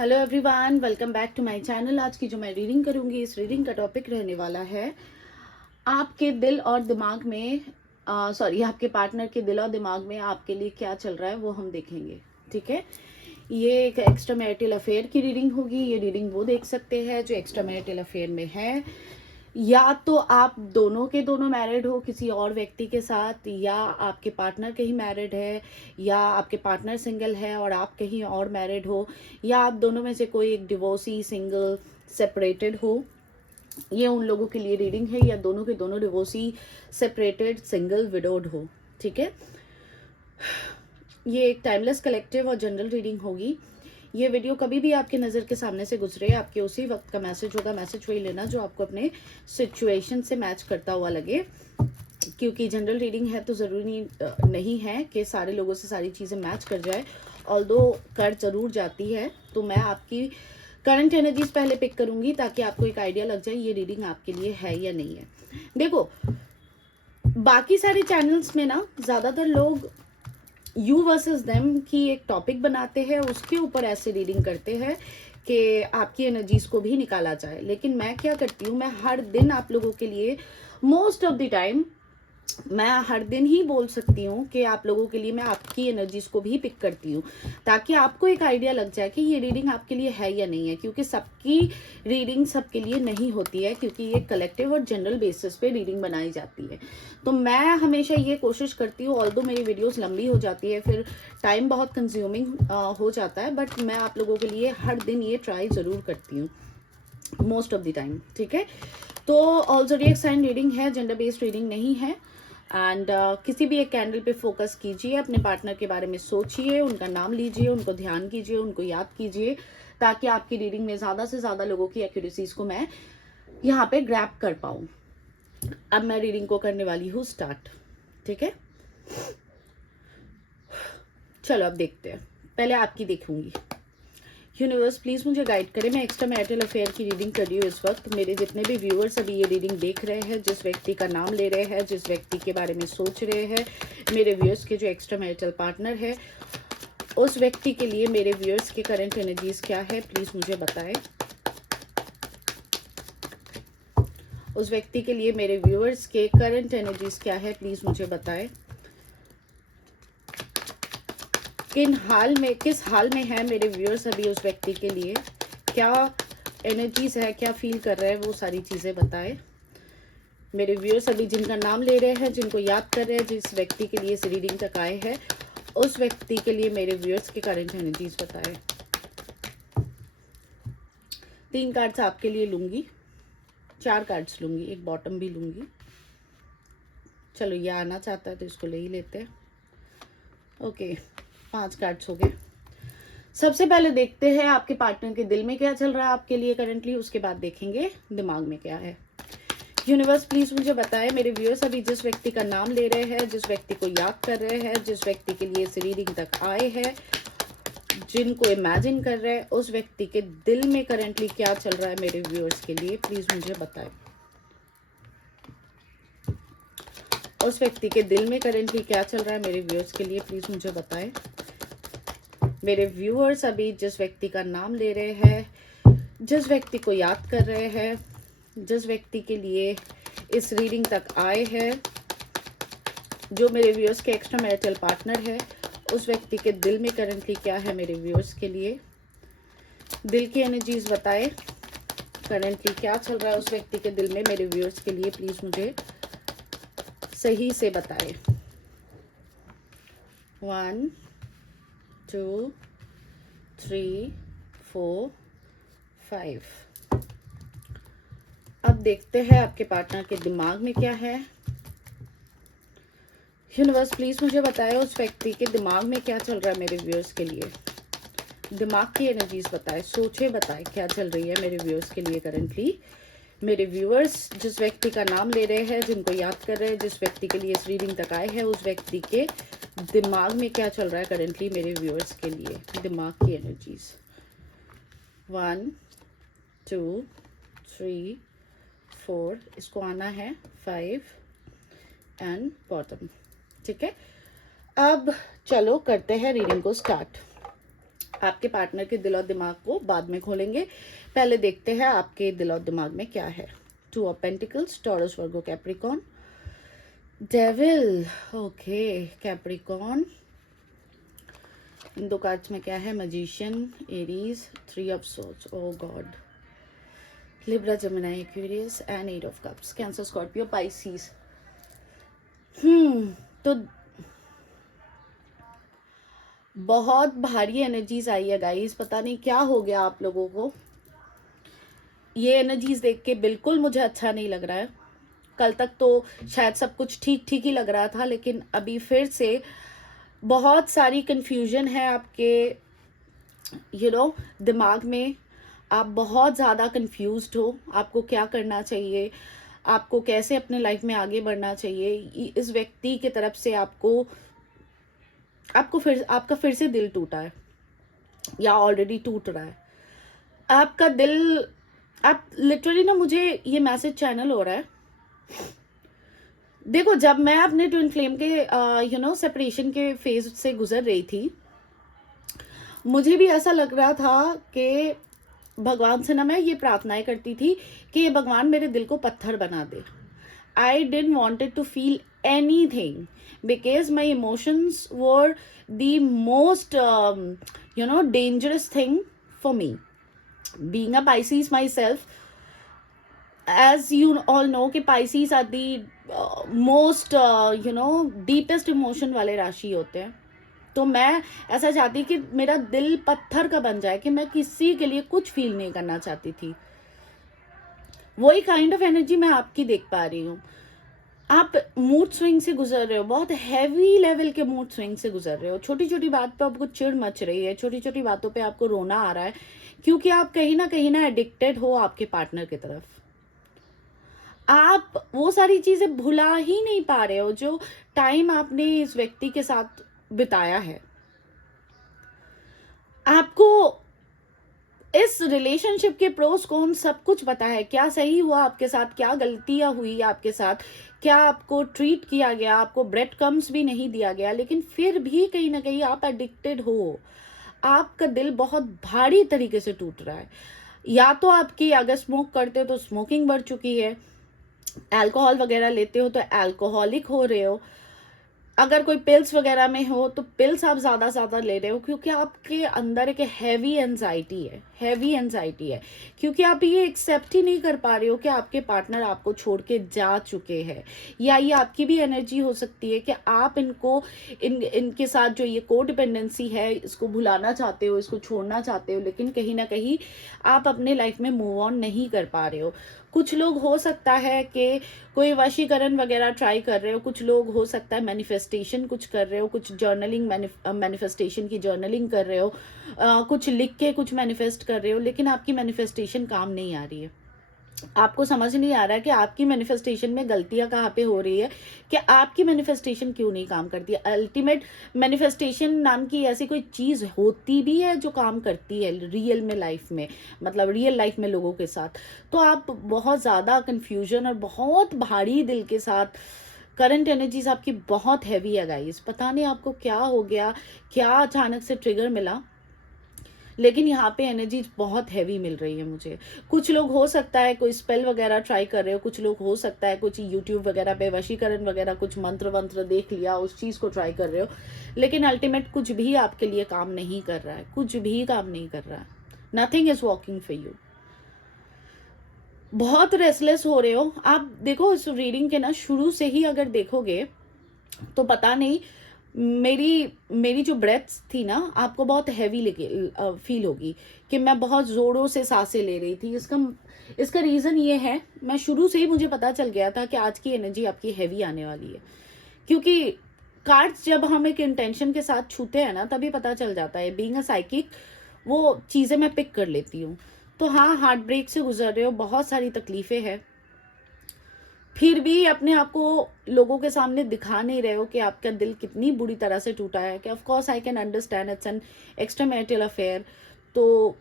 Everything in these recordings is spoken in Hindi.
Hello everyone, welcome back to my channel. आज की जो मैं रीडिंग करूंगी, इस रीडिंग का टॉपिक रहने वाला है आपके दिल और दिमाग में आपके पार्टनर के दिल और दिमाग में आपके लिए क्या चल रहा है वो हम देखेंगे। ठीक है, ये एक एक्स्ट्रा मैरिटल अफेयर की रीडिंग होगी। ये रीडिंग वो देख सकते हैं जो एक्स्ट्रा मैरिटल अफेयर में है, या तो आप दोनों के दोनों मैरिड हो किसी और व्यक्ति के साथ, या आपके पार्टनर कहीं मैरिड है, या आपके पार्टनर सिंगल है और आप कहीं और मैरिड हो, या आप दोनों में से कोई एक डिवोर्सी, सिंगल, सेपरेटेड हो। ये उन लोगों के लिए रीडिंग है, या दोनों के दोनों डिवोर्सी, सेपरेटेड, सिंगल, विडोड हो। ठीक है, ये एक टाइमलेस कलेक्टिव और जनरल रीडिंग होगी। ये वीडियो कभी भी आपके नज़र के सामने से गुजरे, आपके उसी वक्त का मैसेज होगा। मैसेज वही लेना जो आपको अपने सिचुएशन से मैच करता हुआ लगे, क्योंकि जनरल रीडिंग है तो ज़रूरी नहीं है कि सारे लोगों से सारी चीज़ें मैच कर जाए। ऑल्दो कर ज़रूर जाती है, तो मैं आपकी करंट एनर्जीज पहले पिक करूंगी ताकि आपको एक आइडिया लग जाए ये रीडिंग आपके लिए है या नहीं है। देखो, बाकी सारे चैनल्स में ना ज़्यादातर लोग यू वर्सेस देम की एक टॉपिक बनाते हैं, उसके ऊपर ऐसे रीडिंग करते हैं कि आपकी एनर्जीज को भी निकाला जाए। लेकिन मैं क्या करती हूँ, मैं हर दिन आप लोगों के लिए, मोस्ट ऑफ द टाइम मैं हर दिन ही बोल सकती हूँ कि आप लोगों के लिए मैं आपकी एनर्जीज को भी पिक करती हूँ, ताकि आपको एक आइडिया लग जाए कि ये रीडिंग आपके लिए है या नहीं है। क्योंकि सबकी रीडिंग सबके लिए नहीं होती है, क्योंकि ये कलेक्टिव और जनरल बेसिस पे रीडिंग बनाई जाती है। तो मैं हमेशा ये कोशिश करती हूँ, ऑल्दो मेरी वीडियोस लंबी हो जाती है, फिर टाइम बहुत कंज्यूमिंग हो जाता है, बट मैं आप लोगों के लिए हर दिन ये ट्राई ज़रूर करती हूँ, मोस्ट ऑफ द टाइम। ठीक है, तो ऑल ज़ोडिएक साइन रीडिंग है, जेंडर बेस्ड रीडिंग नहीं है। एंड किसी भी एक कैंडल पे फोकस कीजिए, अपने पार्टनर के बारे में सोचिए, उनका नाम लीजिए, उनको ध्यान कीजिए, उनको याद कीजिए, ताकि आपकी रीडिंग में ज़्यादा से ज़्यादा लोगों की एक्यूरेसीज को मैं यहाँ पे ग्रैप कर पाऊँ। अब मैं रीडिंग को करने वाली हूँ स्टार्ट। ठीक है, चलो अब देखते हैं। पहले आपकी देखूंगी। यूनिवर्स प्लीज़ मुझे गाइड करें। मैं एक्स्ट्रा मैरिटल अफेयर की रीडिंग कर रही हूँ इस वक्त। मेरे जितने भी व्यूअर्स अभी ये रीडिंग देख रहे हैं, जिस व्यक्ति का नाम ले रहे हैं, जिस व्यक्ति के बारे में सोच रहे हैं, मेरे व्यूअर्स के जो एक्स्ट्रा मैरिटल पार्टनर है, उस व्यक्ति के लिए मेरे व्यूअर्स के करंट एनर्जीज क्या है, प्लीज़ मुझे बताएं। उस व्यक्ति के लिए मेरे व्यूअर्स के करंट एनर्जीज क्या है, प्लीज़ मुझे बताएं। किस हाल में है मेरे व्यूअर्स अभी उस व्यक्ति के लिए, क्या एनर्जीज है, क्या फील कर रहे हैं, वो सारी चीज़ें बताएं। मेरे व्यूअर्स अभी जिनका नाम ले रहे हैं, जिनको याद कर रहे हैं, जिस व्यक्ति के लिए इस रीडिंग तक आए हैं, उस व्यक्ति के लिए मेरे व्यूअर्स के करंट एनर्जीज बताएं। 3 कार्ड्स आपके लिए लूंगी, 4 कार्ड्स लूंगी, एक बॉटम भी लूंगी। चलो, ये आना चाहता है तो इसको ले ही लेते हैं। ओके, 5 कार्ड्स हो गए। सबसे पहले देखते हैं आपके पार्टनर के दिल में क्या चल रहा है आपके लिए करंटली, उसके बाद देखेंगे दिमाग में क्या है। यूनिवर्स प्लीज मुझे बताएं, मेरे व्यूअर्स अभी जिस व्यक्ति का नाम ले रहे हैं, जिस व्यक्ति को याद कर रहे हैं, जिस व्यक्ति के लिए इस रीडिंग तक आए हैं, जिनको इमेजिन कर रहे हैं, उस व्यक्ति के दिल में करंटली क्या चल रहा है मेरे व्यूअर्स के लिए, प्लीज मुझे बताएं। उस व्यक्ति के दिल में करंटली क्या चल रहा है मेरे व्यूअर्स के लिए, प्लीज मुझे बताएं। मेरे व्यूअर्स अभी जिस व्यक्ति का नाम ले रहे हैं, जिस व्यक्ति को याद कर रहे हैं, जिस व्यक्ति के लिए इस रीडिंग तक आए हैं, जो मेरे व्यूअर्स के एक्स्ट्रा मैरिटल पार्टनर है, उस व्यक्ति के दिल में करंटली क्या है मेरे व्यूअर्स के लिए। दिल की एनर्जीज बताएं, करंटली क्या चल रहा है उस व्यक्ति के दिल में मेरे व्यूअर्स के लिए, प्लीज मुझे सही से बताएं। 1 2 3 4 5। अब देखते हैं आपके पार्टनर के दिमाग में क्या है। यूनिवर्स प्लीज मुझे बताएं, उस व्यक्ति के दिमाग में क्या चल रहा है मेरे व्यूअर्स के लिए। दिमाग की एनर्जीज बताएं, सोचे बताएं क्या चल रही है मेरे व्यूअर्स के लिए करंटली। मेरे व्यूअर्स जिस व्यक्ति का नाम ले रहे हैं, जिनको याद कर रहे हैं, जिस व्यक्ति के लिए इस रीडिंग तक आए हैं, उस व्यक्ति के दिमाग में क्या चल रहा है करंटली मेरे व्यूअर्स के लिए, दिमाग की एनर्जीज। 1 2 3 4, इसको आना है 5 एंड बॉटम। ठीक है, अब चलो करते हैं रीडिंग को स्टार्ट। आपके पार्टनर के दिल और दिमाग को बाद में खोलेंगे, पहले देखते हैं आपके दिल और दिमाग में क्या है। 2 of pentacles, Taurus, Virgo, Capricorn, devil, okay, Capricorn. इन 2 कार्ड्स में क्या है? Magician, Aries, 3 of swords, oh God, Libra, Gemini, Aquarius and 8 of cups, Cancer, Scorpio, Pisces. तो बहुत भारी एनर्जीज आई है गाइस, पता नहीं क्या हो गया आप लोगों को। ये एनर्जीज देख के बिल्कुल मुझे अच्छा नहीं लग रहा है। कल तक तो शायद सब कुछ ठीक ठीक ही लग रहा था, लेकिन अभी फिर से बहुत सारी कंफ्यूजन है आपके दिमाग में। आप बहुत ज़्यादा कंफ्यूज्ड हो, आपको क्या करना चाहिए, आपको कैसे अपने लाइफ में आगे बढ़ना चाहिए। इस व्यक्ति की तरफ से आपका फिर से दिल टूटा है या ऑलरेडी टूट रहा है आपका दिल। आप लिटरली ना, मुझे ये मैसेज चैनल हो रहा है। देखो, जब मैं अपने ट्विन फ्लेम के सेपरेशन के फेज से गुजर रही थी, मुझे भी ऐसा लग रहा था कि भगवान से ना मैं ये प्रार्थनाएं करती थी कि ये भगवान मेरे दिल को पत्थर बना दे। I didn't wanted to feel anything because my emotions were the most dangerous thing for me. Being a Pisces myself, as you all know कि Pisces are the most deepest emotion वाले राशि होते हैं। तो मैं ऐसा चाहती कि मेरा दिल पत्थर का बन जाए, कि मैं किसी के लिए कुछ फील नहीं करना चाहती थी। वही काइंड ऑफ एनर्जी मैं आपकी देख पा रही हूँ। आप मूड स्विंग से गुजर रहे हो, बहुत हैवी लेवल के मूड स्विंग से गुजर रहे हो। छोटी छोटी बात पे आपको चिढ़ मच रही है, छोटी छोटी बातों पे आपको रोना आ रहा है, क्योंकि आप कहीं ना एडिक्टेड हो आपके पार्टनर की तरफ। आप वो सारी चीजें भुला ही नहीं पा रहे हो जो टाइम आपने इस व्यक्ति के साथ बिताया है। आपको इस रिलेशनशिप के प्रोस कॉन सब कुछ पता है, क्या सही हुआ आपके साथ, क्या गलतियां हुई आपके साथ, क्या आपको ट्रीट किया गया, आपको ब्रेड कम्स भी नहीं दिया गया, लेकिन फिर भी कहीं ना कहीं आप एडिक्टेड हो। आपका दिल बहुत भारी तरीके से टूट रहा है। या तो आपकी, अगर स्मोक करते हो तो स्मोकिंग बढ़ चुकी है, अल्कोहल वगैरह लेते हो तो अल्कोहलिक हो रहे हो, अगर कोई पिल्स वगैरह में हो तो पिल्स आप ज़्यादा ले रहे हो, क्योंकि आपके अंदर एक हैवी एंजाइटी है, क्योंकि आप ये एक्सेप्ट ही नहीं कर पा रहे हो कि आपके पार्टनर आपको छोड़ के जा चुके हैं। या ये आपकी भी एनर्जी हो सकती है कि आप इनके साथ जो ये कोडिपेंडेंसी है, इसको भुलाना चाहते हो, इसको छोड़ना चाहते हो, लेकिन कहीं ना कहीं आप अपने लाइफ में मूव ऑन नहीं कर पा रहे हो। कुछ लोग हो सकता है कि कोई वशीकरण वगैरह ट्राई कर रहे हो, कुछ लोग हो सकता है मैनिफेस्टेशन कुछ कर रहे हो, कुछ जर्नलिंग, मैनिफेस्टेशन की जर्नलिंग कर रहे हो, कुछ लिख के कुछ मैनिफेस्ट कर रहे हो, लेकिन आपकी मैनिफेस्टेशन काम नहीं आ रही है। आपको समझ नहीं आ रहा है कि आपकी मैनिफेस्टेशन में गलतियां कहाँ पे हो रही है, कि आपकी मैनिफेस्टेशन क्यों नहीं काम करती है। अल्टीमेट मैनिफेस्टेशन नाम की ऐसी कोई चीज़ होती भी है जो काम करती है रियल में, लाइफ में, मतलब रियल लाइफ में लोगों के साथ। तो आप बहुत ज़्यादा कन्फ्यूजन और बहुत भारी दिल के साथ, करंट एनर्जीज आपकी बहुत हैवी है गाइस। पता नहीं आपको क्या हो गया, क्या अचानक से ट्रिगर मिला, लेकिन यहाँ पे एनर्जी बहुत हैवी मिल रही है मुझे। कुछ लोग हो सकता है कोई स्पेल वगैरह ट्राई कर रहे हो, कुछ लोग हो सकता है कुछ यूट्यूब वगैरह पे वशीकरण वगैरह कुछ मंत्र वंत्र देख लिया, उस चीज़ को ट्राई कर रहे हो, लेकिन अल्टीमेट कुछ भी आपके लिए काम नहीं कर रहा है, कुछ भी काम नहीं कर रहा है। Nothing is working for you. बहुत रेस्टलेस हो रहे हो आप। देखो, इस रीडिंग के ना शुरू से ही अगर देखोगे तो पता नहीं, मेरी जो ब्रेथ्स थी ना, आपको बहुत हैवी फील होगी कि मैं बहुत ज़ोरों से सांसें ले रही थी। इसका रीज़न ये है, मैं शुरू से ही मुझे पता चल गया था कि आज की एनर्जी आपकी हैवी आने वाली है, क्योंकि कार्ड्स जब हम एक इंटेंशन के साथ छूते हैं ना, तभी पता चल जाता है। बीइंग अ साइकिक, वो चीज़ें मैं पिक कर लेती हूँ। तो हाँ, हार्ट ब्रेक से गुजर रहे हो, बहुत सारी तकलीफ़ें हैं, फिर भी अपने आप को लोगों के सामने दिखा नहीं रहे हो कि आपका दिल कितनी बुरी तरह से टूटा है। कि of course I can understand, it's an extra marital affair. तो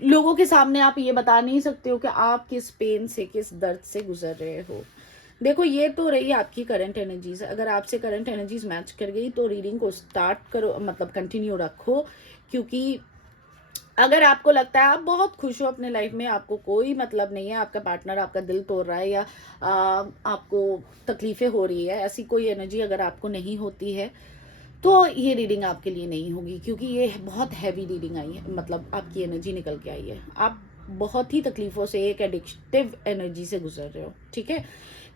लोगों के सामने आप ये बता नहीं सकते हो कि आप किस पेन से, किस दर्द से गुजर रहे हो। देखो, ये तो रही आपकी करंट एनर्जीज। अगर आपसे करंट एनर्जीज मैच कर गई तो रीडिंग को स्टार्ट करो, मतलब कंटिन्यू रखो, क्योंकि अगर आपको लगता है आप बहुत खुश हो अपने लाइफ में, आपको कोई मतलब नहीं है, आपका पार्टनर आपका दिल तोड़ रहा है या आपको तकलीफ़ें हो रही है, ऐसी कोई एनर्जी अगर आपको नहीं होती है, तो ये रीडिंग आपके लिए नहीं होगी, क्योंकि ये बहुत हैवी रीडिंग आई है, मतलब आपकी एनर्जी निकल के आई है। आप बहुत ही तकलीफ़ों से, एक एडिक्टिव एनर्जी से गुजर रहे हो, ठीक है।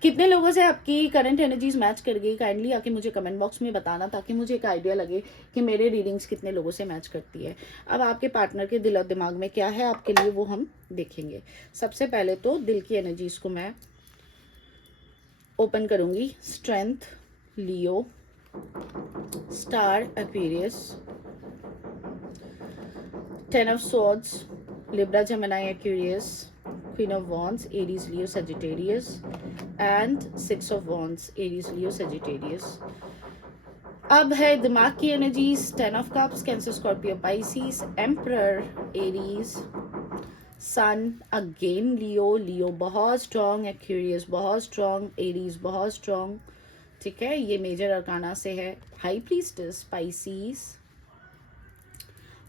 कितने लोगों से आपकी करंट एनर्जीज मैच कर गई, काइंडली आके मुझे कमेंट बॉक्स में बताना, ताकि मुझे एक आइडिया लगे कि मेरे रीडिंग्स कितने लोगों से मैच करती है। अब आपके पार्टनर के दिल और दिमाग में क्या है आपके लिए, वो हम देखेंगे। सबसे पहले तो दिल की एनर्जीज को मैं ओपन करूंगी। Strength, Leo, star, Aquarius, 10 of swords, Libra, Gemini, Aquarius, Queen of Wands, Aries, Leo, Sagittarius, and 6 of Wands, Aries, Leo, Sagittarius. अब है दिमाग की energies, 10 of Cups, Cancer, Scorpio, Pisces, Emperor, Aries, sun, again Leo, Leo बहुत स्ट्रॉन्ग, एक्वेरियस बहुत स्ट्रॉन्ग, एरीज बहुत स्ट्रॉन्ग, ठीक है। ये मेजर अरकाना से है। High priestess, Pisces,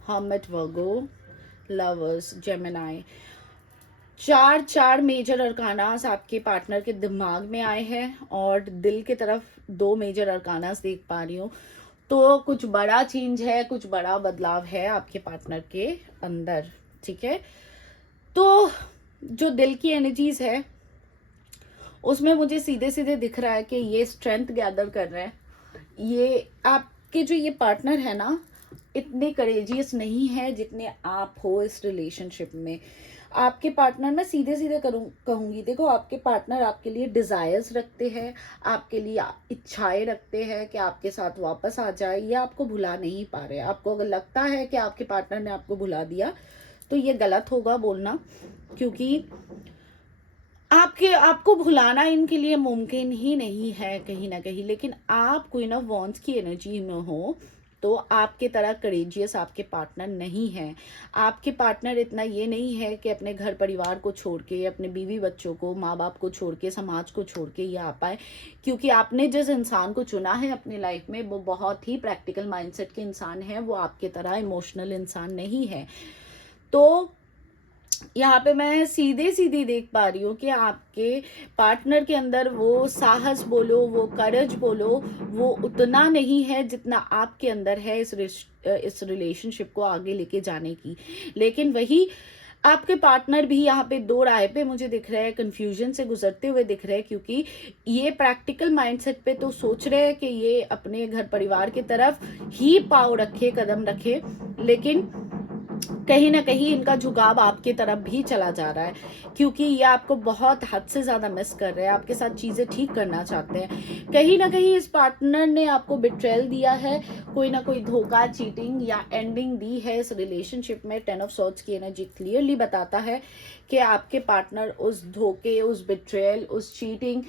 hermit, Virgo, lovers, Gemini. चार मेजर अरकानास आपके पार्टनर के दिमाग में आए हैं और दिल की तरफ 2 मेजर अरकानास देख पा रही हूँ। तो कुछ बड़ा चेंज है, कुछ बड़ा बदलाव है आपके पार्टनर के अंदर, ठीक है। तो जो दिल की एनर्जीज है उसमें मुझे सीधे सीधे दिख रहा है कि ये स्ट्रेंथ गैदर कर रहे हैं। ये आपके जो ये पार्टनर है ना, इतने करेजियस नहीं है जितने आप हो इस रिलेशनशिप में। आपके पार्टनर, मैं सीधे सीधे कहूँगी, देखो आपके पार्टनर आपके लिए डिज़ायर्स रखते हैं, आपके लिए इच्छाएं रखते हैं कि आपके साथ वापस आ जाए, या आपको भुला नहीं पा रहे। आपको अगर लगता है कि आपके पार्टनर ने आपको भुला दिया तो ये गलत होगा बोलना, क्योंकि आपको भुलाना इनके लिए मुमकिन ही नहीं है कहीं ना कहीं। लेकिन आप क्वीन ऑफ वॉन्ड्स की एनर्जी में हो तो आपके तरह करेजियस आपके पार्टनर नहीं है। आपके पार्टनर इतना ये नहीं है कि अपने घर परिवार को छोड़ के, अपने बीवी बच्चों को, माँ बाप को छोड़ के, समाज को छोड़ के ये आ पाए, क्योंकि आपने जिस इंसान को चुना है अपनी लाइफ में वो बहुत ही प्रैक्टिकल माइंडसेट के इंसान है, वो आपके तरह इमोशनल इंसान नहीं है। तो यहाँ पे मैं सीधे सीधे देख पा रही हूँ कि आपके पार्टनर के अंदर वो साहस बोलो, वो करेज बोलो, वो उतना नहीं है जितना आपके अंदर है इस रिलेशनशिप को आगे लेके जाने की। लेकिन वही आपके पार्टनर भी यहाँ पे 2 राह पे मुझे दिख रहे हैं, कंफ्यूजन से गुजरते हुए दिख रहे हैं, क्योंकि ये प्रैक्टिकल माइंडसेट पे तो सोच रहे हैं कि ये अपने घर परिवार की तरफ ही पाँव रखे, कदम रखे, लेकिन कहीं ना कहीं इनका झुकाव आपकी तरफ भी चला जा रहा है, क्योंकि ये आपको बहुत हद से ज़्यादा मिस कर रहे हैं, आपके साथ चीज़ें ठीक करना चाहते हैं। कहीं ना कहीं इस पार्टनर ने आपको बिट्रेल दिया है, कोई ना कोई धोखा, चीटिंग या एंडिंग दी है इस रिलेशनशिप में। 10 ऑफ सॉर्ड्स की एनर्जी क्लियरली बताता है कि आपके पार्टनर उस धोखे, उस बिट्रेल, उस चीटिंग,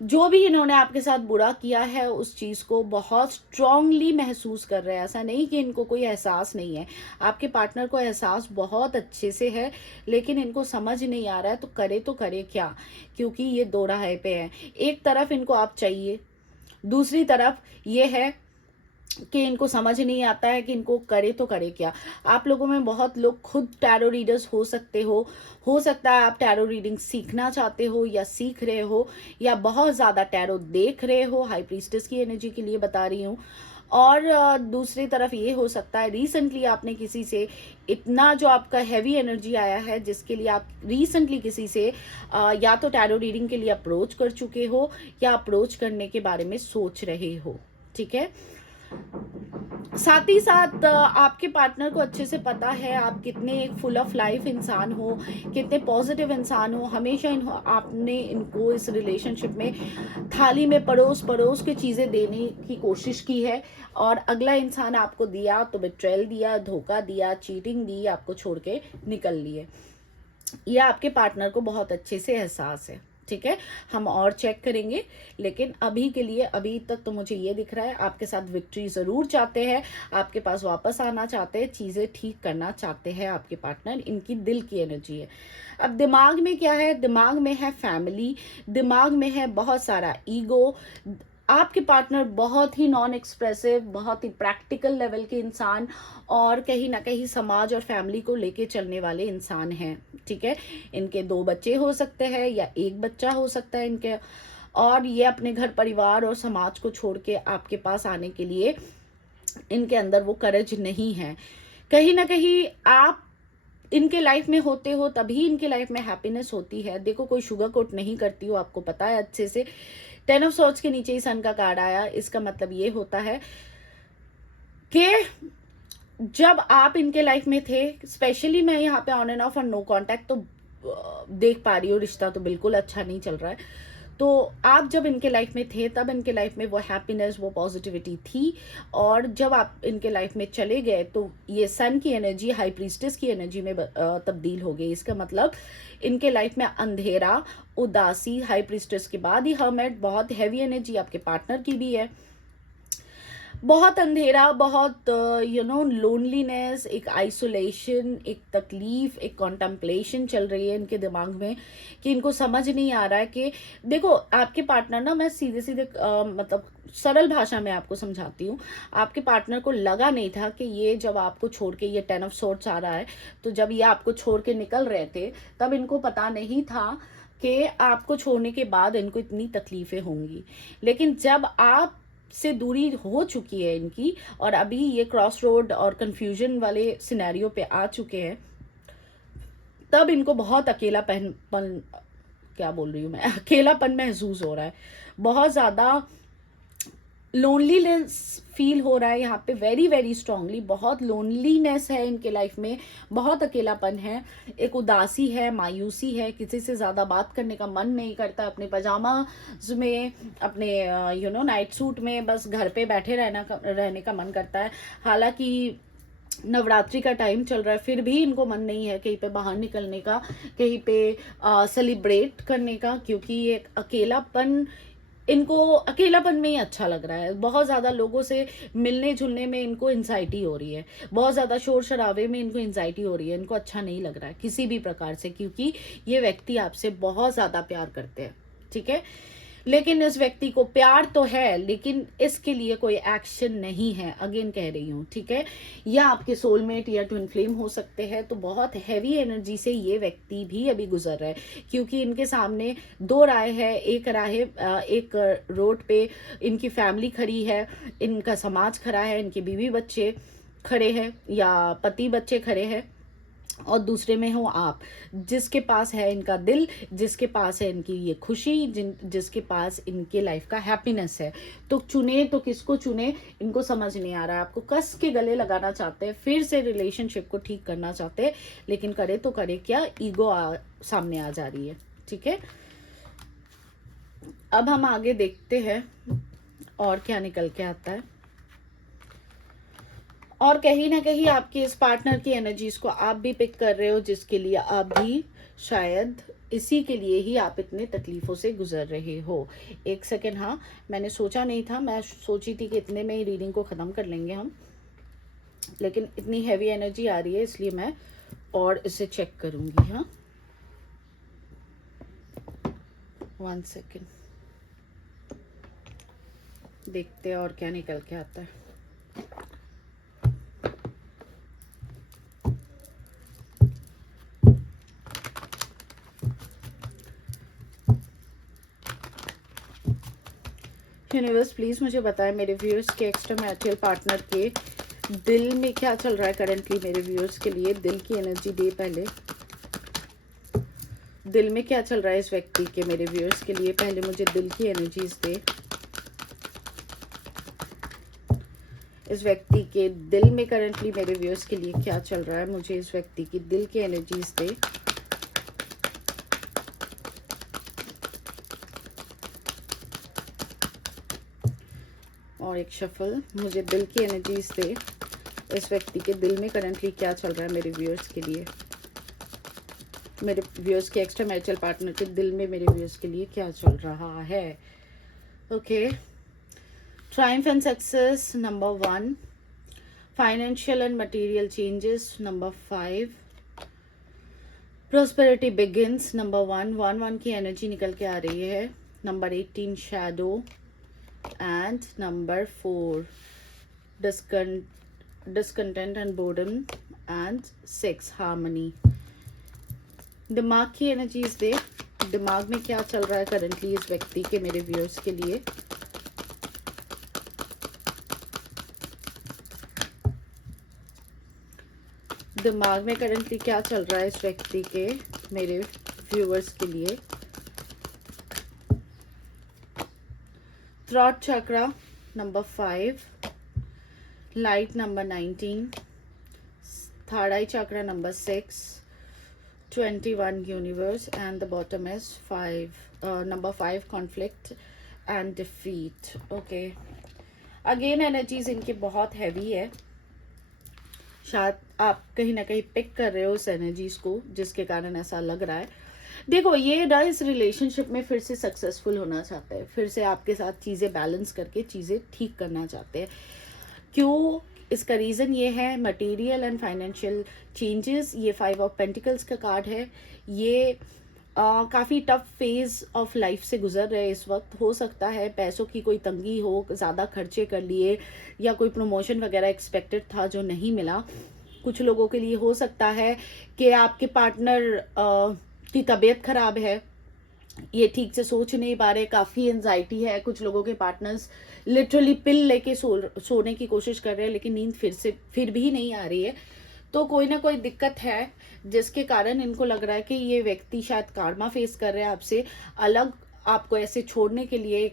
जो भी इन्होंने आपके साथ बुरा किया है, उस चीज़ को बहुत स्ट्रांगली महसूस कर रहे हैं। ऐसा नहीं कि इनको कोई एहसास नहीं है, आपके पार्टनर को एहसास बहुत अच्छे से है, लेकिन इनको समझ नहीं आ रहा है तो करे क्या, क्योंकि ये 2 राह पे है। एक तरफ इनको आप चाहिए, दूसरी तरफ ये है कि इनको समझ नहीं आता है कि इनको करे तो करे क्या। आप लोगों में बहुत लोग खुद टैरो रीडर्स हो सकते हो सकता है आप टैरो रीडिंग सीखना चाहते हो या सीख रहे हो, या बहुत ज़्यादा टैरो देख रहे हो। हाई प्रीस्टेस की एनर्जी के लिए बता रही हूँ। और दूसरी तरफ ये हो सकता है रिसेंटली आपने किसी से इतना जो आपका हैवी एनर्जी आया है, जिसके लिए आप रिसेंटली किसी से या तो टैरो रीडिंग के लिए अप्रोच कर चुके हो या अप्रोच करने के बारे में सोच रहे हो, ठीक है। साथ ही साथ आपके पार्टनर को अच्छे से पता है आप कितने एक फुल ऑफ लाइफ इंसान हो, कितने पॉजिटिव इंसान हो। हमेशा आपने इनको इस रिलेशनशिप में थाली में परोस के चीज़ें देने की कोशिश की है, और अगला इंसान आपको दिया तो बिट्रेल दिया, धोखा दिया, चीटिंग दी, आपको छोड़ के निकल लिए। यह आपके पार्टनर को बहुत अच्छे से एहसास है, ठीक है। हम और चेक करेंगे, लेकिन अभी के लिए, अभी तक तो मुझे ये दिख रहा है आपके साथ विक्ट्री ज़रूर चाहते हैं, आपके पास वापस आना चाहते हैं, चीज़ें ठीक करना चाहते हैं आपके पार्टनर। इनकी दिल की एनर्जी है। अब दिमाग में क्या है? दिमाग में है फैमिली, दिमाग में है बहुत सारा ईगो, आपके पार्टनर बहुत ही नॉन एक्सप्रेसिव, बहुत ही प्रैक्टिकल लेवल के इंसान और कहीं ना कहीं समाज और फैमिली को लेके चलने वाले इंसान हैं, ठीक है। इनके 2 बच्चे हो सकते हैं या 1 बच्चा हो सकता है इनके, और ये अपने घर परिवार और समाज को छोड़ के आपके पास आने के लिए इनके अंदर वो करेज नहीं है। कहीं ना कहीं आप इनके लाइफ में होते हो तभी इनके लाइफ में हैप्पीनेस होती है। देखो, कोई शुगर कोट नहीं करती हो, आपको पता है अच्छे से। 10 ऑफ सॉर्ड्स के नीचे ही सन का कार्ड आया, इसका मतलब ये होता है कि जब आप इनके लाइफ में थे, स्पेशली मैं यहाँ पे ऑन एंड ऑफ और नो कांटेक्ट तो देख पा रही हूँ, रिश्ता तो बिल्कुल अच्छा नहीं चल रहा है। तो आप जब इनके लाइफ में थे तब इनके लाइफ में वो हैप्पीनेस, वो पॉजिटिविटी थी, और जब आप इनके लाइफ में चले गए तो ये सन की एनर्जी हाई प्रीस्टेस की एनर्जी में तब्दील हो गई। इसका मतलब इनके लाइफ में अंधेरा, उदासी, हाई प्रीस्टेस के बाद ही हर्मिट, बहुत हैवी एनर्जी आपके पार्टनर की भी है। बहुत अंधेरा, बहुत लोनलीनेस, एक आइसोलेशन, एक तकलीफ, एक कॉन्टेम्पलेशन चल रही है इनके दिमाग में कि इनको समझ नहीं आ रहा है कि देखो, आपके पार्टनर ना, मैं सीधे सीधे मतलब सरल भाषा में आपको समझाती हूँ। आपके पार्टनर को लगा नहीं था कि ये जब आपको छोड़ के, ये 10 ऑफ सॉर्ड्स आ रहा है, तो जब ये आपको छोड़ के निकल रहे थे तब इनको पता नहीं था कि आपको छोड़ने के बाद इनको इतनी तकलीफें होंगी। लेकिन जब आप से दूरी हो चुकी है इनकी और अभी ये क्रॉस रोड और कंफ्यूजन वाले सिनेरियो पे आ चुके हैं, तब इनको बहुत अकेलापन, क्या बोल रही हूँ मैं, अकेलापन महसूस हो रहा है। बहुत ज़्यादा लोनलीनेस फील हो रहा है यहाँ पे, वेरी वेरी स्ट्रांगली। बहुत लोनलीनेस है इनके लाइफ में, बहुत अकेलापन है, एक उदासी है, मायूसी है, किसी से ज़्यादा बात करने का मन नहीं करता, अपने पजामाज में, अपने नाइट सूट में बस घर पे बैठे रहने का मन करता है। हालांकि नवरात्रि का टाइम चल रहा है, फिर भी इनको मन नहीं है कहीं पे बाहर निकलने का, कहीं पे सेलिब्रेट करने का, क्योंकि ये अकेलापन, इनको अकेलापन में ही अच्छा लग रहा है। बहुत ज़्यादा लोगों से मिलने जुलने में इनको एंजाइटी हो रही है, बहुत ज़्यादा शोर शराबे में इनको एंजाइटी हो रही है, इनको अच्छा नहीं लग रहा है किसी भी प्रकार से, क्योंकि ये व्यक्ति आपसे बहुत ज़्यादा प्यार करते हैं, ठीक है। लेकिन इस व्यक्ति को प्यार तो है, लेकिन इसके लिए कोई एक्शन नहीं है, अगेन कह रही हूँ, ठीक है। या आपके सोलमेट या ट्विन फ्लेम हो सकते हैं। तो बहुत हैवी एनर्जी से ये व्यक्ति भी अभी गुजर रहा है, क्योंकि इनके सामने 2 राह है। एक रोड पे इनकी फैमिली खड़ी है, इनका समाज खड़ा है, इनके बीवी बच्चे खड़े हैं या पति बच्चे खड़े हैं, और दूसरे में हो आप, जिसके पास है इनका दिल, जिसके पास है इनकी ये खुशी, जिसके पास इनके लाइफ का हैप्पीनेस है। तो चुने तो किसको चुने, इनको समझ नहीं आ रहा है। आपको कस के गले लगाना चाहते हैं, फिर से रिलेशनशिप को ठीक करना चाहते हैं, लेकिन करे तो करे क्या, ईगो सामने आ जा रही है, ठीक है। अब हम आगे देखते हैं और क्या निकल के आता है। और कहीं ना कहीं आपके इस पार्टनर की एनर्जीज को आप भी पिक कर रहे हो, जिसके लिए आप भी शायद इसी के लिए ही आप इतने तकलीफों से गुजर रहे हो। एक सेकेंड, हाँ, मैंने सोचा नहीं था, मैं सोची थी कि इतने में ही रीडिंग को ख़त्म कर लेंगे हम, लेकिन इतनी हैवी एनर्जी आ रही है इसलिए मैं और इसे चेक करूँगी। हाँ, 1 सेकेंड, देखते हैं और क्या निकल के आता है। यूनिवर्स प्लीज मुझे बताएं मेरे व्यूअर्स के एक्स्ट्रा मैरिटल पार्टनर के दिल में क्या चल रहा है करंटली। मेरे व्यूअर्स के लिए दिल की एनर्जी दे पहले, दिल में क्या चल रहा है इस व्यक्ति के, मेरे व्यूअर्स के लिए पहले मुझे दिल की एनर्जीज दे। इस व्यक्ति के दिल में करंटली मेरे व्यूअर्स के लिए क्या चल रहा है, मुझे इस व्यक्ति की दिल की एनर्जीज दे। और एक शफल, मुझे दिल की एनर्जीज दे। इस व्यक्ति के दिल में करंटली क्या चल रहा है मेरे व्यूअर्स के लिए, मेरे व्यूअर्स के एक्स्ट्रा मैरिटल पार्टनर के दिल में मेरे व्यूअर्स के लिए क्या चल रहा है। Okay, Triumph and success number 1, financial and material changes number 5, prosperity begins number 1 की एनर्जी निकल के आ रही है। Number 18 shadow, and number 4, discontent and boredom, and 6, harmony. दिमाग की एनर्जीज दे, दिमाग में क्या चल रहा है करंटली इस व्यक्ति के, मेरे व्यूअर्स के लिए। दिमाग में करंटली क्या चल रहा है इस व्यक्ति के, मेरे व्यूअर्स के लिए। Throat chakra number 5, light number 19, third I chakra number 6, 21 universe, and the bottom is 5, number 5, conflict and defeat. Okay, again energies इनकी बहुत हैवी है, शायद आप कहीं ना कहीं पिक कर रहे हो उस एनर्जीज को, जिसके कारण ऐसा लग रहा है। देखो, ये ना इस रिलेशनशिप में फिर से सक्सेसफुल होना चाहते हैं, फिर से आपके साथ चीज़ें बैलेंस करके चीज़ें ठीक करना चाहते हैं। क्यों? इसका रीज़न ये है मटेरियल एंड फाइनेंशियल चेंजेस। ये 5 ऑफ पेंटिकल्स का कार्ड है। ये काफ़ी टफ फेज़ ऑफ लाइफ से गुजर रहे इस वक्त। हो सकता है पैसों की कोई तंगी हो, ज़्यादा खर्चे कर लिए, या कोई प्रमोशन वगैरह एक्सपेक्टेड था जो नहीं मिला। कुछ लोगों के लिए हो सकता है कि आपके पार्टनर की तबीयत खराब है, ये ठीक से सोच नहीं पा रहे, काफ़ी एंजाइटी है। कुछ लोगों के पार्टनर्स लिटरली पिल लेके सोने की कोशिश कर रहे हैं, लेकिन नींद फिर भी नहीं आ रही है। तो कोई ना कोई दिक्कत है, जिसके कारण इनको लग रहा है कि ये व्यक्ति शायद कार्मा फेस कर रहे हैं आपसे अलग, आपको ऐसे छोड़ने के लिए,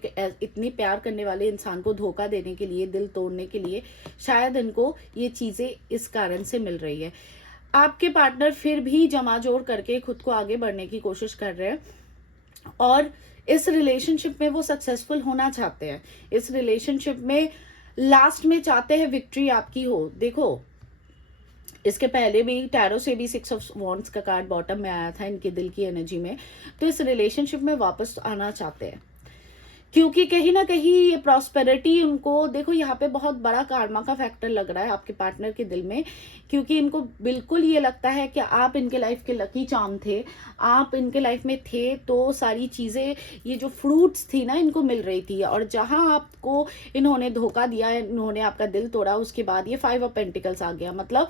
इतनी प्यार करने वाले इंसान को धोखा देने के लिए, दिल तोड़ने के लिए शायद इनको ये चीज़ें इस कारण से मिल रही है। आपके पार्टनर फिर भी जमाजोड़ करके खुद को आगे बढ़ने की कोशिश कर रहे हैं, और इस रिलेशनशिप में वो सक्सेसफुल होना चाहते हैं। इस रिलेशनशिप में लास्ट में चाहते हैं विक्ट्री आपकी हो। देखो, इसके पहले भी टैरो से भी 6 ऑफ वॉन्ड्स का कार्ड बॉटम में आया था इनके दिल की एनर्जी में। तो इस रिलेशनशिप में वापस आना चाहते हैं, क्योंकि कहीं ना कहीं ये प्रॉस्पेरिटी उनको, देखो यहाँ पे बहुत बड़ा कार्मा का फैक्टर लग रहा है आपके पार्टनर के दिल में, क्योंकि इनको बिल्कुल ये लगता है कि आप इनके लाइफ के लकी चार्म थे, आप इनके लाइफ में थे, तो सारी चीज़ें, ये जो फ्रूट्स थी ना, इनको मिल रही थी। और जहाँ आपको इन्होंने धोखा दिया, इन्होंने आपका दिल तोड़ा, उसके बाद ये 5 ऑफ पेंटिकल्स आ गया। मतलब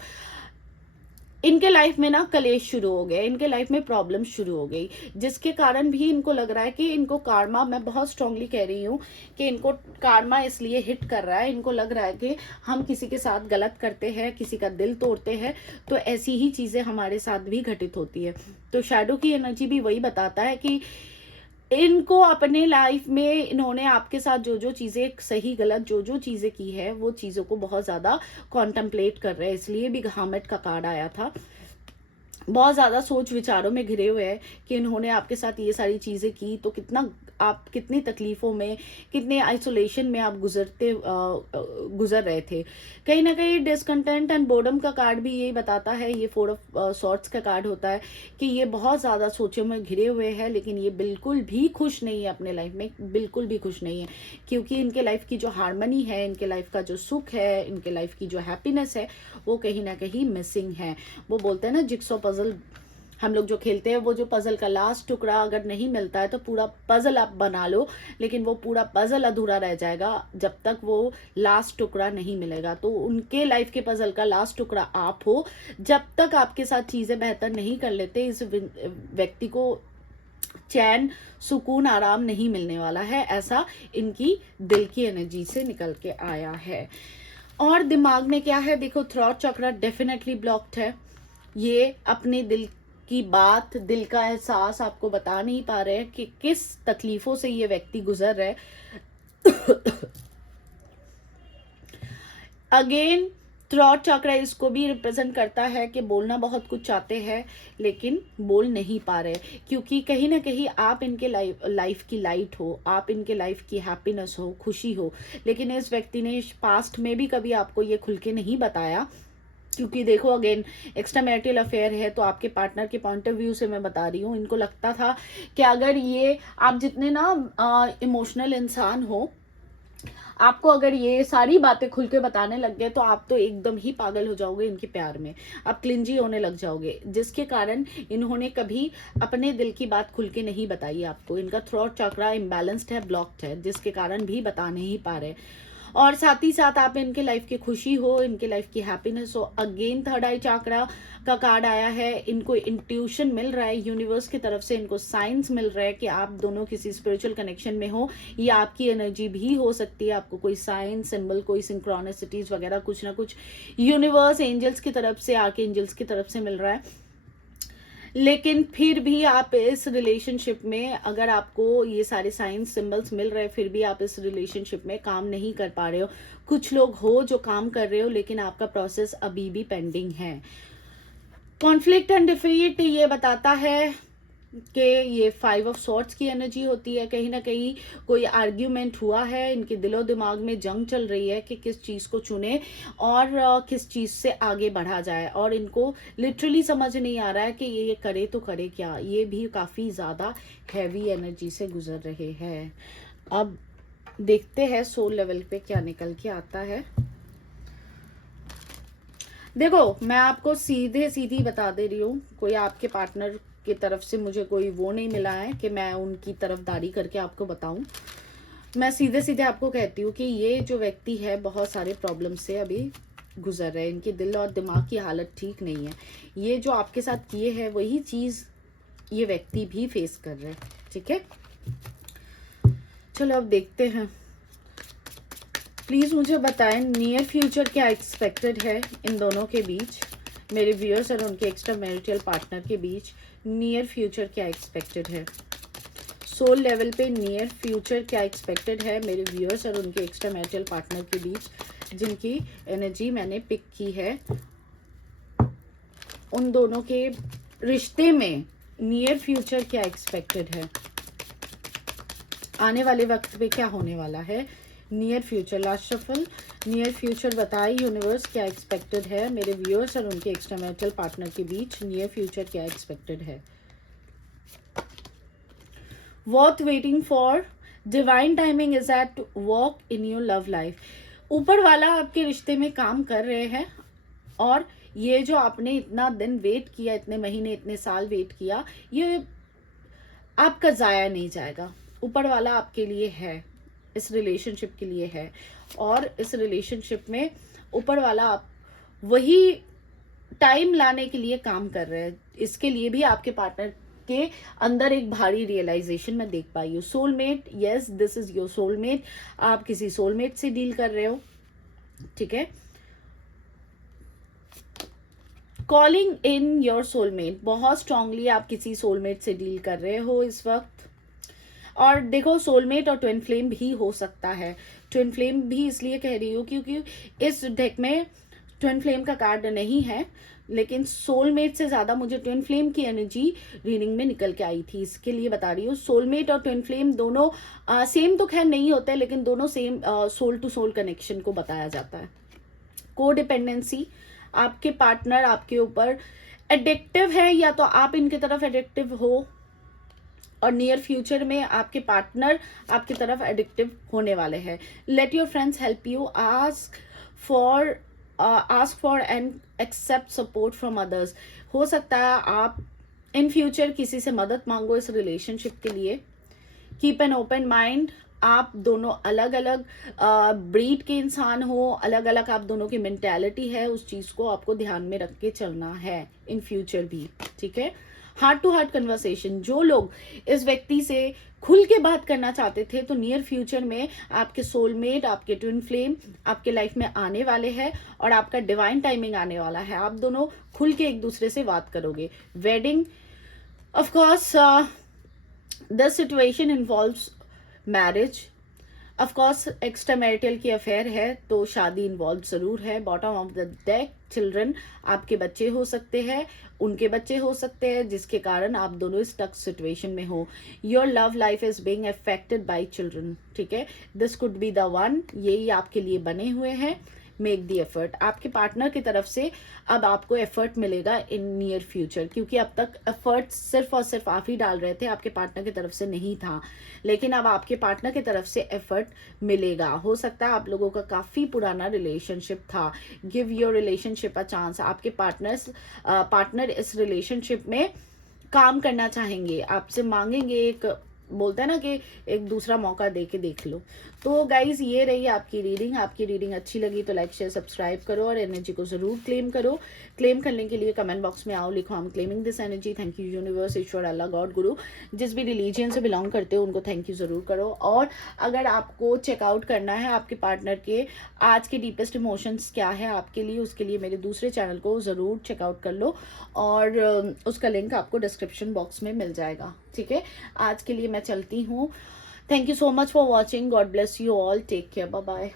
इनके लाइफ में ना कलेश शुरू हो गए, इनके लाइफ में प्रॉब्लम शुरू हो गई, जिसके कारण भी इनको लग रहा है कि इनको कार्मा, मैं बहुत स्ट्रांगली कह रही हूँ कि इनको कार्मा इसलिए हिट कर रहा है। इनको लग रहा है कि हम किसी के साथ गलत करते हैं, किसी का दिल तोड़ते हैं, तो ऐसी ही चीज़ें हमारे साथ भी घटित होती है। तो शैडो की एनर्जी भी वही बताता है कि इनको अपने लाइफ में इन्होंने आपके साथ जो जो चीज़ें सही गलत जो जो चीज़ें की है, वो चीज़ों को बहुत ज़्यादा कॉन्टम्पलेट कर रहे हैं। इसलिए भी हामिद का कार्ड आया था। बहुत ज़्यादा सोच विचारों में घिरे हुए हैं कि इन्होंने आपके साथ ये सारी चीज़ें की, तो आप कितनी तकलीफ़ों में, कितने आइसोलेशन में आप गुजर रहे थे। कहीं ना कहीं डिसकंटेंट एंड बोर्डम का कार्ड भी यही बताता है, ये 4 ऑफ सॉर्ट्स का कार्ड होता है कि ये बहुत ज़्यादा सोचों में घिरे हुए हैं, लेकिन ये बिल्कुल भी खुश नहीं है अपने लाइफ में, बिल्कुल भी खुश नहीं है। क्योंकि इनके लाइफ की जो हारमनी है, इनके लाइफ का जो सुख है, इनके लाइफ की जो हैप्पीनेस है, वो कहीं ना कहीं मिसिंग है। वो बोलते हैं ना, जिक्सॉ पजल हम लोग जो खेलते हैं, वो जो पजल का लास्ट टुकड़ा अगर नहीं मिलता है तो पूरा पजल आप बना लो, लेकिन वो पूरा पजल अधूरा रह जाएगा जब तक वो लास्ट टुकड़ा नहीं मिलेगा। तो उनके लाइफ के पजल का लास्ट टुकड़ा आप हो। जब तक आपके साथ चीज़ें बेहतर नहीं कर लेते, इस व्यक्ति को चैन, सुकून, आराम नहीं मिलने वाला है, ऐसा इनकी दिल की एनर्जी से निकल के आया है। और दिमाग में क्या है, देखो, थ्रॉट चक्रा डेफिनेटली ब्लॉक्ड है। ये अपने दिल की बात, दिल का एहसास आपको बता नहीं पा रहे हैं कि किस तकलीफों से ये व्यक्ति गुजर रहा है। अगेन थ्रॉट चक्रा इसको भी रिप्रेजेंट करता है कि बोलना बहुत कुछ चाहते हैं, लेकिन बोल नहीं पा रहे, क्योंकि कहीं ना कहीं आप इनके लाइफ की लाइट हो, आप इनके लाइफ की हैप्पीनेस हो, खुशी हो, लेकिन इस व्यक्ति ने पास्ट में भी कभी आपको ये खुल के नहीं बताया। क्योंकि देखो, अगेन एक्स्ट्रा मैरिटल अफेयर है, तो आपके पार्टनर के पॉइंट ऑफ व्यू से मैं बता रही हूँ, इनको लगता था कि अगर ये आप जितने ना इमोशनल इंसान हो, आपको अगर ये सारी बातें खुल के बताने लग गए तो आप तो एकदम ही पागल हो जाओगे इनके प्यार में, आप क्लिंजी होने लग जाओगे, जिसके कारण इन्होंने कभी अपने दिल की बात खुल के नहीं बताई आपको। इनका थ्रोट चक्रा इम्बैलेंस्ड है, ब्लॉक्ड है, जिसके कारण भी बता नहीं पा रहे। और साथ ही साथ आप इनके लाइफ की खुशी हो, इनके लाइफ की हैप्पीनेस हो। अगेन थर्ड आई चक्रा का कार्ड आया है। इनको इंट्यूशन मिल रहा है यूनिवर्स की तरफ से, इनको साइंस मिल रहा है कि आप दोनों किसी स्पिरिचुअल कनेक्शन में हो। ये आपकी एनर्जी भी हो सकती है, आपको कोई साइन सिंबल, कोई सिंक्रोनिसिटीज वगैरह कुछ ना कुछ यूनिवर्स एंजल्स की तरफ से, आर्क एंजल्स की तरफ से मिल रहा है। लेकिन फिर भी आप इस रिलेशनशिप में, अगर आपको ये सारे साइंस सिंबल्स मिल रहे हैं, फिर भी आप इस रिलेशनशिप में काम नहीं कर पा रहे हो। कुछ लोग हो जो काम कर रहे हो, लेकिन आपका प्रोसेस अभी भी पेंडिंग है। कॉन्फ्लिक्ट एंड डिफीट ये बताता है कि ये 5 ऑफ सॉर्ड्स की एनर्जी होती है। कहीं ना कहीं कोई आर्ग्यूमेंट हुआ है, इनके दिलो दिमाग में जंग चल रही है कि किस चीज़ को चुने और किस चीज़ से आगे बढ़ा जाए। और इनको लिटरली समझ नहीं आ रहा है कि ये करे तो करे क्या। ये भी काफ़ी ज़्यादा हैवी एनर्जी से गुजर रहे हैं। अब देखते हैं सोल लेवल पे क्या निकल के आता है। देखो, मैं आपको सीधे सीधी बता दे रही हूँ, कोई आपके पार्टनर की तरफ से मुझे कोई वो नहीं मिला है कि मैं उनकी तरफदारी करके आपको बताऊं। मैं सीधे सीधे आपको कहती हूँ कि ये जो व्यक्ति है बहुत सारे प्रॉब्लम से अभी गुजर रहे हैं। इनके दिल और दिमाग की हालत ठीक नहीं है। ये जो आपके साथ किए है वही चीज़ ये व्यक्ति भी फेस कर रहे हैं। ठीक है, चलो अब देखते हैं। प्लीज़ मुझे बताएं नियर फ्यूचर क्या एक्सपेक्टेड है इन दोनों के बीच, मेरे व्यूअर्स और उनके एक्स्ट्रा मैरिटल पार्टनर के बीच। नियर फ्यूचर क्या एक्सपेक्टेड है सोल लेवल पे, नियर फ्यूचर क्या एक्सपेक्टेड है मेरे व्यूअर्स और उनके एक्स्ट्रा मैरिटल पार्टनर के बीच, जिनकी एनर्जी मैंने पिक की है। उन दोनों के रिश्ते में नियर फ्यूचर क्या एक्सपेक्टेड है, आने वाले वक्त पे क्या होने वाला है। Near future, last shuffle, near future बताए यूनिवर्स क्या एक्सपेक्टेड है मेरे व्यूअर्स और उनके एक्स्ट्रा मैरिटल पार्टनर के बीच। नियर फ्यूचर क्या एक्सपेक्टेड है। Worth waiting for, divine timing is at work in your love life। ऊपर वाला आपके रिश्ते में काम कर रहे हैं और ये जो आपने इतना दिन वेट किया, इतने महीने, इतने साल वेट किया, ये आपका ज़ाया नहीं जाएगा। ऊपर वाला आपके लिए है, इस रिलेशनशिप के लिए है। और इस रिलेशनशिप में ऊपर वाला आप वही टाइम लाने के लिए काम कर रहे हैं। इसके लिए भी आपके पार्टनर के अंदर एक भारी रियलाइजेशन मैं देख पाई हूँ। Soulmate, yes this is your soulmate. आप किसी सोलमेट से डील कर रहे हो, ठीक है। कॉलिंग इन योर सोलमेट, बहुत स्ट्रांगली आप किसी सोलमेट से डील कर रहे हो इस वक्त। और देखो, सोलमेट और ट्विन फ्लेम भी हो सकता है। ट्विन फ्लेम भी इसलिए कह रही हूँ क्योंकि इस डेक में ट्विन फ्लेम का कार्ड नहीं है, लेकिन सोलमेट से ज़्यादा मुझे ट्विन फ्लेम की एनर्जी रीडिंग में निकल के आई थी, इसके लिए बता रही हूँ। सोलमेट और ट्विन फ्लेम दोनों सेम तो खैर नहीं होते, लेकिन दोनों same soul to soul connection को बताया जाता है। को डिपेंडेंसी, आपके पार्टनर आपके ऊपर एडिक्टिव है या तो आप इनके तरफ एडिक्टिव हो, और नियर फ्यूचर में आपके पार्टनर आपकी तरफ एडिक्टिव होने वाले हैं। Let your friends help you, ask for and accept support from others. हो सकता है आप इन फ्यूचर किसी से मदद मांगो इस रिलेशनशिप के लिए। कीप एन ओपन माइंड, आप दोनों अलग अलग ब्रीड के इंसान हो, अलग अलग आप दोनों की मेंटालिटी है, उस चीज़ को आपको ध्यान में रख के चलना है इन फ्यूचर भी, ठीक है। हार्ट टू हार्ट कन्वर्सेशन, जो लोग इस व्यक्ति से खुल के बात करना चाहते थे, तो नियर फ्यूचर में आपके सोलमेट, आपके ट्विन फ्लेम आपके लाइफ में आने वाले हैं और आपका डिवाइन टाइमिंग आने वाला है। आप दोनों खुल के एक दूसरे से बात करोगे। Wedding, of course the situation involves marriage, of course extra marital की अफेयर है तो शादी इन्वॉल्व जरूर है। Bottom of the deck, children, आपके बच्चे हो सकते हैं, उनके बच्चे हो सकते हैं, जिसके कारण आप दोनों स्टक सिचुएशन में हो। Your love life is being affected by children, ठीक है। This could be the one, यही आपके लिए बने हुए हैं। Make the effort. आपके पार्टनर की तरफ से अब आपको एफर्ट मिलेगा इन नियर फ्यूचर, क्योंकि अब तक एफर्ट सिर्फ और सिर्फ आप ही डाल रहे थे, आपके पार्टनर की तरफ से नहीं था। लेकिन अब आपके पार्टनर की तरफ से एफर्ट मिलेगा। हो सकता है आप लोगों का काफ़ी पुराना रिलेशनशिप था। Give your relationship a chance. आपके पार्टनर इस रिलेशनशिप में काम करना चाहेंगे, आपसे मांगेंगे, एक बोलता है ना कि एक दूसरा मौका दे के देख लो। तो गाइज ये रही आपकी रीडिंग। आपकी रीडिंग अच्छी लगी तो लाइक शेयर सब्सक्राइब करो और एनर्जी को ज़रूर क्लेम करो। क्लेम करने के लिए कमेंट बॉक्स में आओ, लिखो I am claiming this energy. Thank you universe, Ishwar, Allah, God, गुरु, जिस भी रिलीजियन से बिलोंग करते हो उनको थैंक यू ज़रूर करो। और अगर आपको चेकआउट करना है आपके पार्टनर के आज के डीपेस्ट इमोशंस क्या है आपके लिए, उसके लिए मेरे दूसरे चैनल को ज़रूर चेकआउट कर लो और उसका लिंक आपको डिस्क्रिप्शन बॉक्स में मिल जाएगा। ठीक है, आज के लिए मैं चलती हूँ। Thank you so much for watching. God bless you all. Take care. Bye bye.